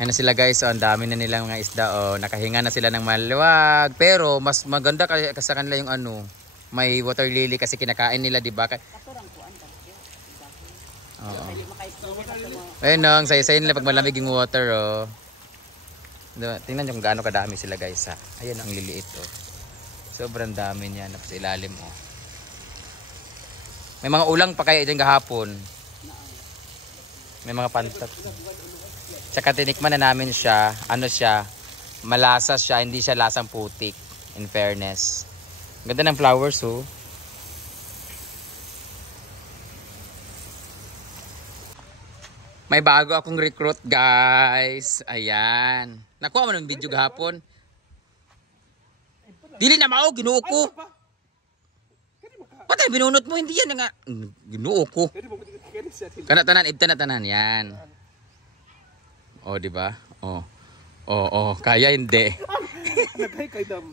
Ayan na sila guys, so ang dami na nilang mga isda. Oh, nakahinga na sila ng maluwag. Pero mas maganda kasi sa kanila yung ano, may water lily kasi kinakain nila, di ba? Oo. Ayun no, ang saya-saya nila pag malamig yung water. Oh. Tingnan nyo kung gaano kadami sila guys. Ha? Ayun ang liliit. Oh. Sobrang dami niya. Sa ilalim. Oh. May mga ulang pa kaya dyan kahapon. May mga pantat. Tsaka tinikman na namin siya, ano siya, malasa siya, hindi siya lasang putik, in fairness. Ganda ng flowers, oh. May bago akong recruit, guys. Ayan. Nakuha mo ng video gahapon. Dili na mao, ginuo ko. Patay, binunot mo, hindi yan nga. Ginuo ko. Kana tanan, ibta na tanan, yan. Oh, di ba? Oh. Oh, kaya hindi. Naghay kay dam.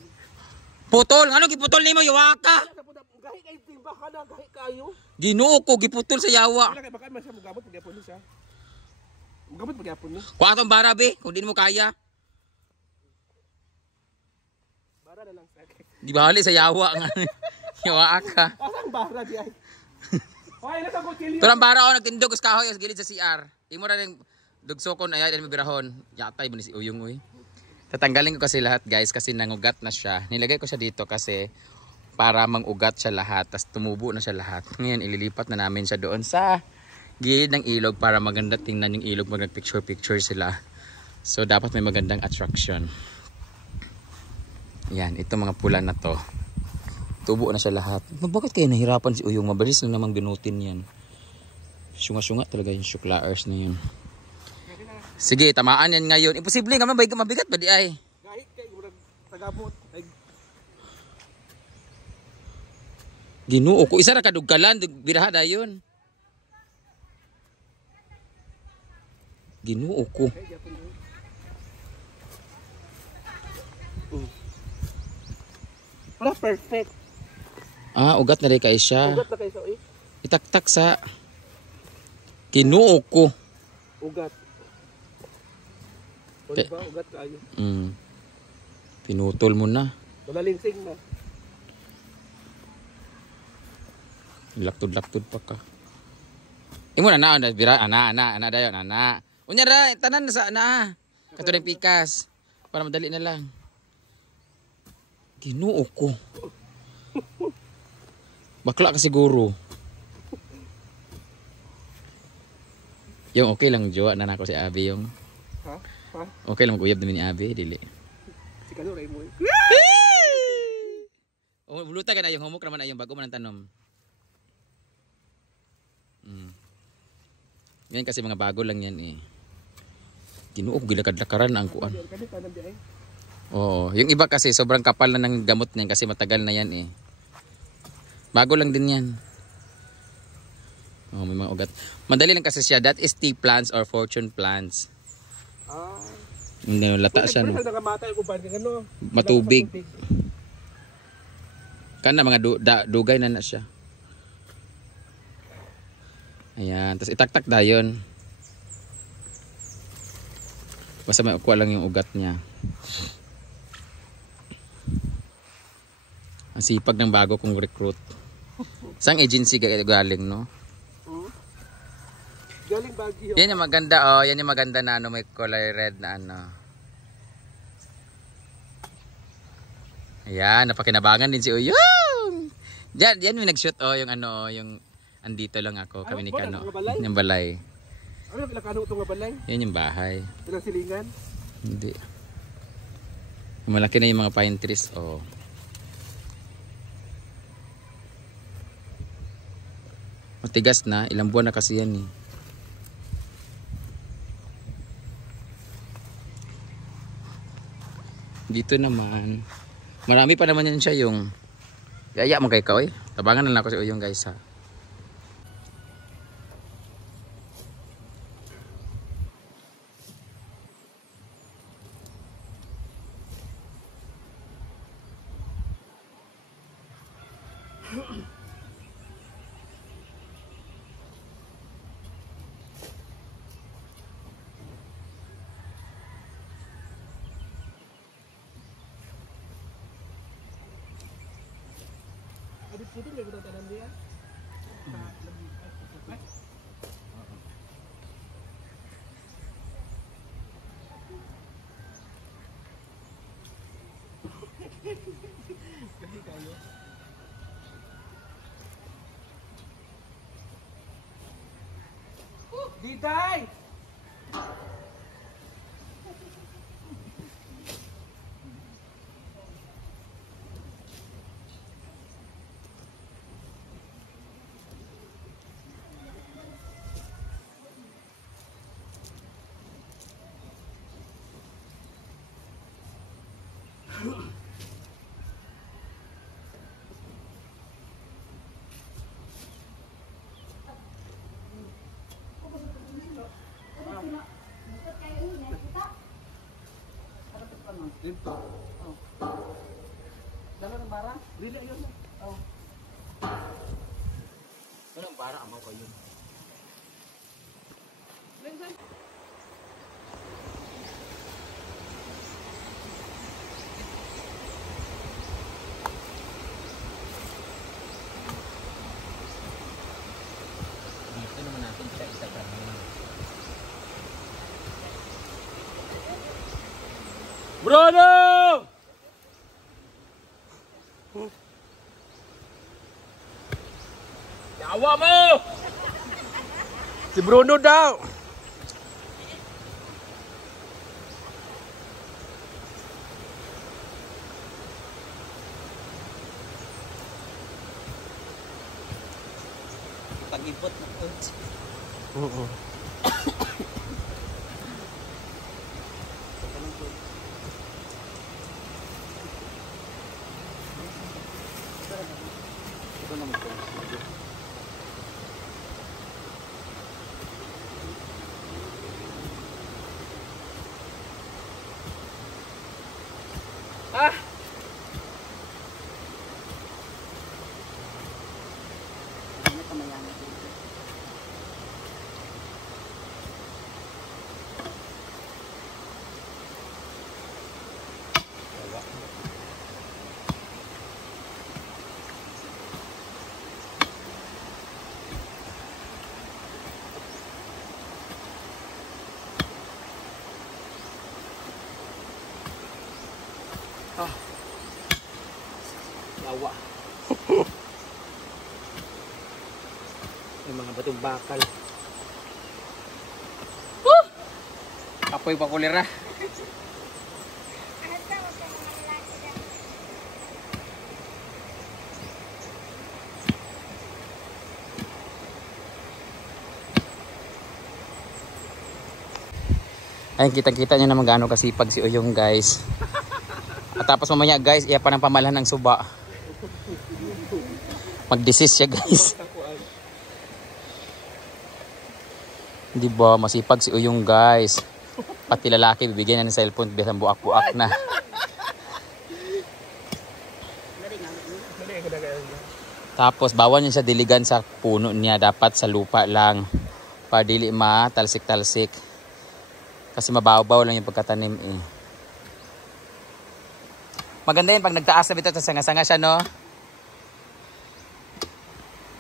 Putol, ano giputol nimo yawaka? Gahi kay timba kana gahi kayo. Ginoo ko giputol sa yawa. Wala kay baka man siya mugabot pagyapon ni siya. Mugabot pagyapon ni. Kuha tong bara be, kung di mo kaya. Bara na lang sa akin. Di bali sa yawa nga. Yawaka. Asang bara di ay. Hoy, nasa ko chili. Turang bara ako nagtindog sa kahoy sa gilid sa CR. Imo ra ning dugsokon ay mi birahon. Yatay mo ni si Uyong oy. Tatanggalin ko kasi lahat guys kasi nangugat na siya. Nilagay ko siya dito kasi para mangugat siya lahat. Tapos tumubo na siya lahat. Ngayon ililipat na namin siya doon sa gilid ng ilog para maganda tingnan yung ilog pag nagpicture-picture sila. So dapat may magandang attraction. Yan, itong mga pula na to. Tubo na siya lahat. Bakit kayo nahirapan si Uyong? Mabilis lang namang binutin yan. Syunga-syunga talaga yung shuklaers na yun. Sige, tamaan yan ngayon. Imposible nga mabigat ba di ay? Gahi kay murag tagamot. Ginoo ko isa ra kadugkalan, biraha dayon. Ginoo ko. Para perfect. Ah, ugat na rin kay siya. Ugat na kay so Itaktak sa Ginoo ko. Ugat. O diba, ugat kayo. Pinutol mo na. Malalinsing na. Laktod-laktod pa ka. Imo na bira ana dayon ana. Unya ra tanan sa ana. Katulad pikas para madali na lang. Ginoo ko. Bakla ka siguro. Yung okay lang jowa na nako si Abi yung. Ha? Okay lang mag-uyab namin ni Abi, dili. Si Kalo ray mo. Oh, buluta ka na yung homework naman ay yung bago man ang tanom. Yan kasi mga bago lang yan eh. Ginoo ko gilakad-lakaran ang kuan. Oo, yung iba kasi sobrang kapal na ng gamot niyan kasi matagal na yan eh. Bago lang din yan. Oh, may mga ugat. Madali lang kasi siya. That is tea plants or fortune plants. Hindi, lata siya no. Matubig. Kana mga dugay na siya. Ayan, tapos itaktak dayon. Basta may ukuha lang yung ugat niya. Ang sipag ng bago kong recruit. Sang agency galing, no? Galing Baguio. Yan yung maganda, oh. Yan yung maganda na ano, may color red na ano. Ayan, napakinabangan din si Uyong. Yan yung nag-shoot, oh, yung ano, yung andito lang ako, kami ni Kano. Yung balay. Ano yung Kano itong balay? Yan yung bahay. Ilang silingan? Hindi. Malaki na yung mga pine trees, oh. Matigas na, ilang buwan na kasi yan eh. Dito naman, marami pa naman yan siya yung yaya mo kay ka, oy. Tabangan na lang ako sa Uyong guys ha. Putin kayo kita tanan dia. Gahi kayo. Ditay! Dito. Oh. Dala ng barang? Dili yun. Oh. Ano ang bara amaw kayo? Dito naman natin sila isa kami. Bruno! Yawa mo! Si Bruno daw! Pag-ipot na po. Oo. Ito naman po. Ah! Ah. Yawa. May mga batong bakal. Apoy pa kulira. Ay, kita-kita nyo na magano kasipag si Uyong, guys. At tapos mamaya, guys, iya pa ng pamalahan ng suba. Mag-desist siya, guys. Di ba? Masipag si Uyong, guys. Pati lalaki, bibigyan na ng cellphone, bilang buak-buak na. Tapos, bawal niya sa diligan sa puno niya. Dapat sa lupa lang. Para dili talsik-talsik. Kasi mababaw lang yung pagkatanim eh. Maganda yun pag nagtaas na ito, sanga-sanga siya, no?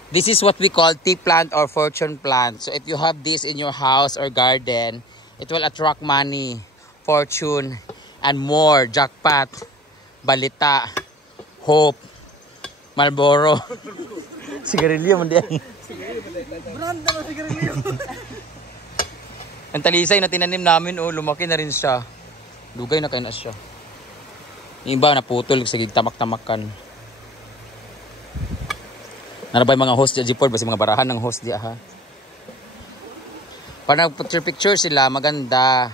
This is what we call tea plant or fortune plant. So if you have this in your house or garden, it will attract money, fortune, and more. Jackpot, balita, hope, Marlboro. Sigarilyo mo diyan. Brand na sigarilyo. Ang talisay na tinanim namin, oh, lumaki na rin siya. Dugay na kayo na siya. Yung iba naputol, sige, tamak-tamakan. Narabay mga host dyan, Jipord, basi mga barahan ng host dyan, ha? Para nag-picture sila, maganda.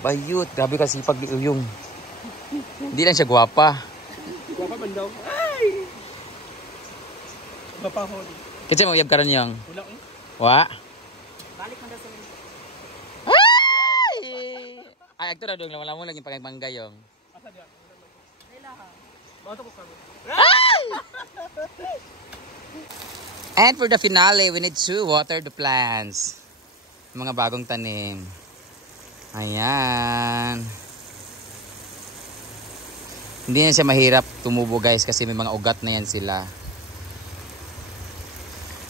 Bayut, grabe kasi pag Uyong. Hindi lang siya gwapa. Gwapa man daw. Ay! Mapahon. Kasi mo yab karon yang. Wala eh. Wa? Balik man daw sa mga. Ay! Ay, akto na dong, lama-lama lang yung pagmanggayong. Asa diya? And for the finale, we need to water the plants. Mga bagong tanim. Ayan. Hindi na siya mahirap tumubo guys kasi may mga ugat na yan sila.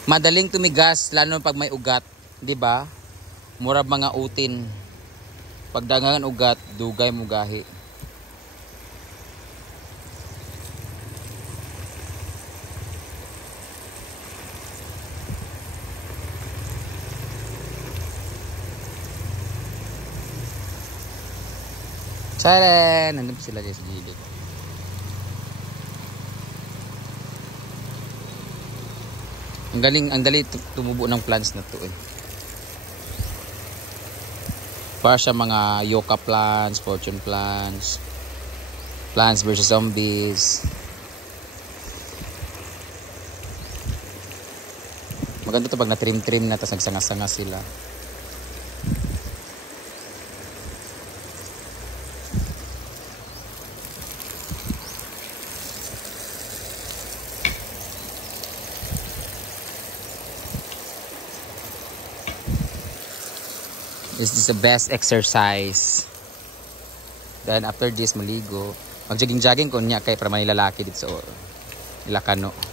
Madaling tumigas lalo pag may ugat, 'di ba? Murag mga utin. Pag dagangan ugat, dugay mo gahi. Tara! Nandun pa sila dyan sa gilid. Ang dali tumubo ng plants na to eh. Para siya mga yucca plants, fortune plants, Plants vs Zombies. Maganda to pag na-trim-trim na tapos nagsanga-sanga sila. This is the best exercise. Then after this, maligo. Mag-jogging-jogging ko niya kay para may lalaki dito sa Ilocano.